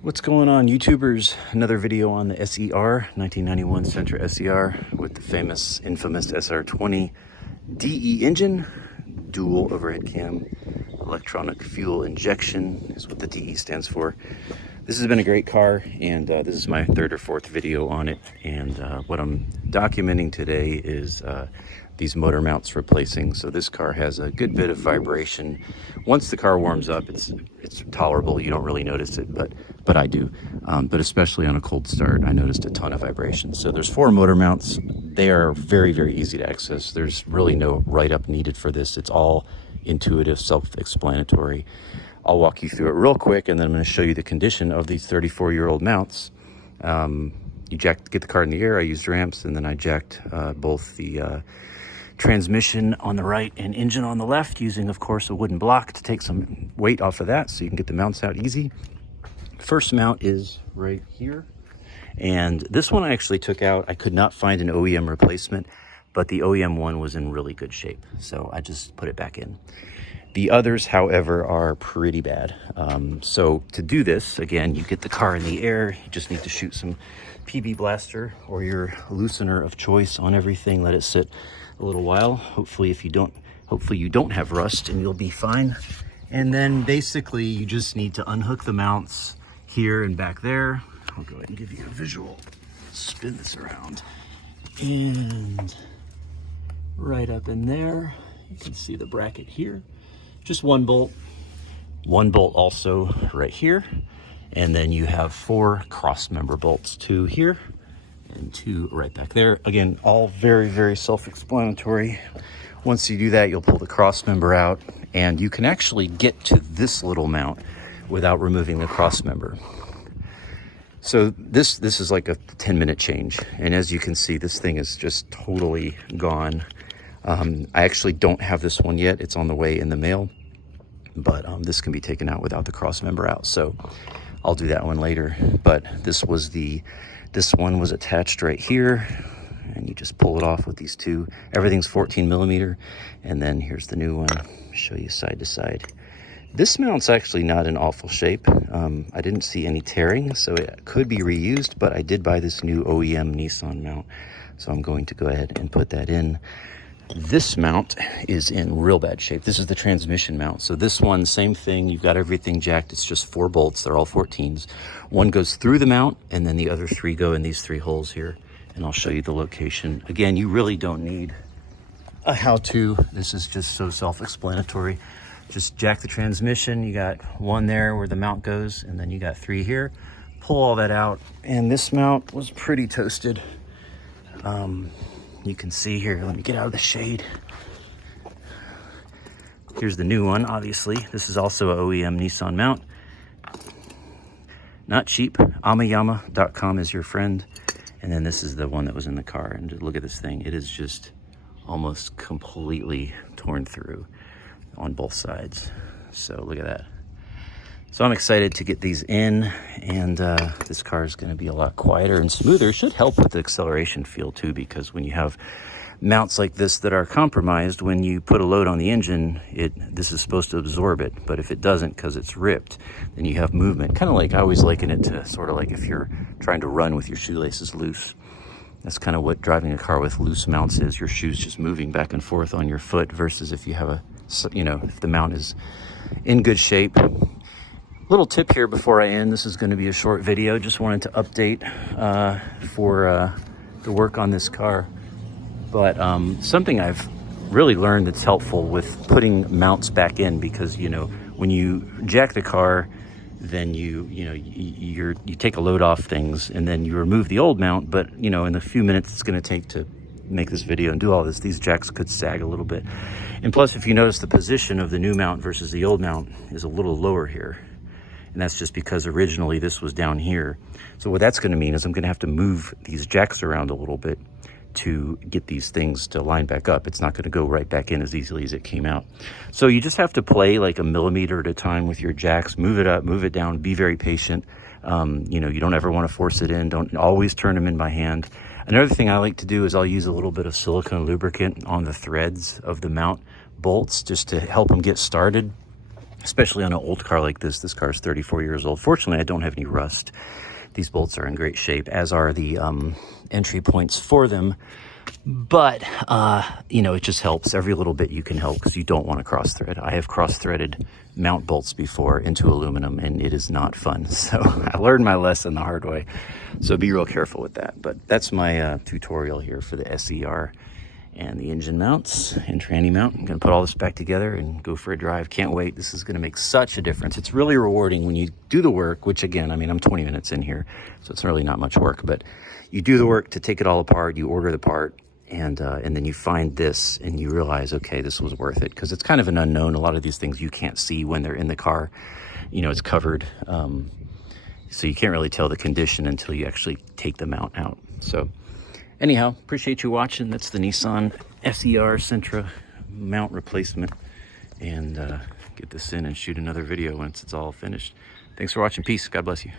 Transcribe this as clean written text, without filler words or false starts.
What's going on, YouTubers? Another video on the SE-R, 1991 Sentra SE-R with the famous, infamous SR20 DE engine, dual overhead cam, electronic fuel injection is what the DE stands for. This has been a great car, and this is my third or fourth video on it. And what I'm documenting today is these motor mounts replacing. So this car has a good bit of vibration. Once the car warms up, it's tolerable. You don't really notice it, but I do. But especially on a cold start, I noticed a ton of vibration. So there's 4 motor mounts. They are very, very easy to access. There's really no write-up needed for this. It's all intuitive, self-explanatory. I'll walk you through it real quick, and then I'm going to show you the condition of these 34-year-old mounts. You get the car in the air. I used ramps, and then I jacked both the transmission on the right and engine on the left, using, of course, a wooden block to take some weight off of that so you can get the mounts out easy. First mount is right here, and this one I actually took out. I could not find an OEM replacement, but the OEM one was in really good shape, so I just put it back in. The others, however, are pretty bad. So to do this, again, you get the car in the air. You just need to shoot some PB Blaster or your loosener of choice on everything. Let it sit a little while. Hopefully you don't have rust, and you'll be fine. And then basically you just need to unhook the mounts here and back there. I'll go ahead and give you a visual. Spin this around. And right up in there, you can see the bracket here. Just one bolt also right here, and then you have 4 cross member bolts, 2 here and 2 right back there. Again, all very, very self-explanatory. Once you do that, you'll pull the cross member out, and you can actually get to this little mount without removing the cross member. So this is like a 10-minute change, and as you can see, this thing is just totally gone. I actually don't have this one yet. It's on the way in the mail, but this can be taken out without the cross member out. So I'll do that one later. But this one was attached right here, and you just pull it off with these 2. Everything's 14 millimeter. And then here's the new one. Show you side to side. This mount's actually not in awful shape. I didn't see any tearing, so it could be reused, but I did buy this new OEM Nissan mount, so I'm going to go ahead and put that in. This mount is in real bad shape. This is the transmission mount. So this one, same thing. You've got everything jacked. It's just 4 bolts. They're all 14s. One goes through the mount, and then the other 3 go in these 3 holes here. And I'll show you the location. Again, you really don't need a how-to. This is just so self-explanatory. Just jack the transmission. You got 1 there where the mount goes, and then you got 3 here. Pull all that out. And this mount was pretty toasted. You can see here, let me get out of the shade. Here's the new one, obviously. This is also an OEM Nissan mount. Not cheap. Amayama.com is your friend. And then this is the one that was in the car. And just look at this thing. It is just almost completely torn through on both sides. So look at that. So I'm excited to get these in, and this car is going to be a lot quieter and smoother. It should help with the acceleration feel too, because when you have mounts like this that are compromised, when you put a load on the engine, this is supposed to absorb it. But if it doesn't, because it's ripped, then you have movement. Kind of like, I always liken it to sort of like if you're trying to run with your shoelaces loose. That's kind of what driving a car with loose mounts is. Your shoes just moving back and forth on your foot, versus if you have if the mount is in good shape. Little tip here before I end. This is going to be a short video. Just wanted to update for the work on this car. But something I've really learned that's helpful with putting mounts back in, because when you jack the car, then you take a load off things, and then you remove the old mount. But in the few minutes it's going to take to make this video and do all this, these jacks could sag a little bit. And plus, if you notice, the position of the new mount versus the old mount is a little lower here. And that's just because originally this was down here. So what that's going to mean is I'm going to have to move these jacks around a little bit to get these things to line back up. It's not going to go right back in as easily as it came out. So you just have to play like a millimeter at a time with your jacks. Move it up, move it down, be very patient. You don't ever want to force it in. Don't always turn them in by hand. Another thing I like to do is I'll use a little bit of silicone lubricant on the threads of the mount bolts, just to help them get started. especially on an old car like this. This car is 34 years old. Fortunately, I don't have any rust. These bolts are in great shape, as are the entry points for them. But, you know, it just helps. Every little bit you can help, because you don't want to cross thread. I have cross threaded mount bolts before into aluminum, and it is not fun. So I learned my lesson the hard way. So be real careful with that. But that's my tutorial here for the SE-R and the engine mounts and tranny mount. I'm going to put all this back together and go for a drive. Can't wait. This is going to make such a difference. It's really rewarding when you do the work, which again, I mean, I'm 20 minutes in here, so it's really not much work, but you do the work to take it all apart, you order the part, and then you find this and you realize, okay, this was worth it, because it's kind of an unknown. A lot of these things you can't see when they're in the car. You know, it's covered, so you can't really tell the condition until you actually take the mount out. So anyhow, appreciate you watching. That's the Nissan SE-R Sentra mount replacement, and get this in and shoot another video once it's all finished. Thanks for watching. Peace. God bless you.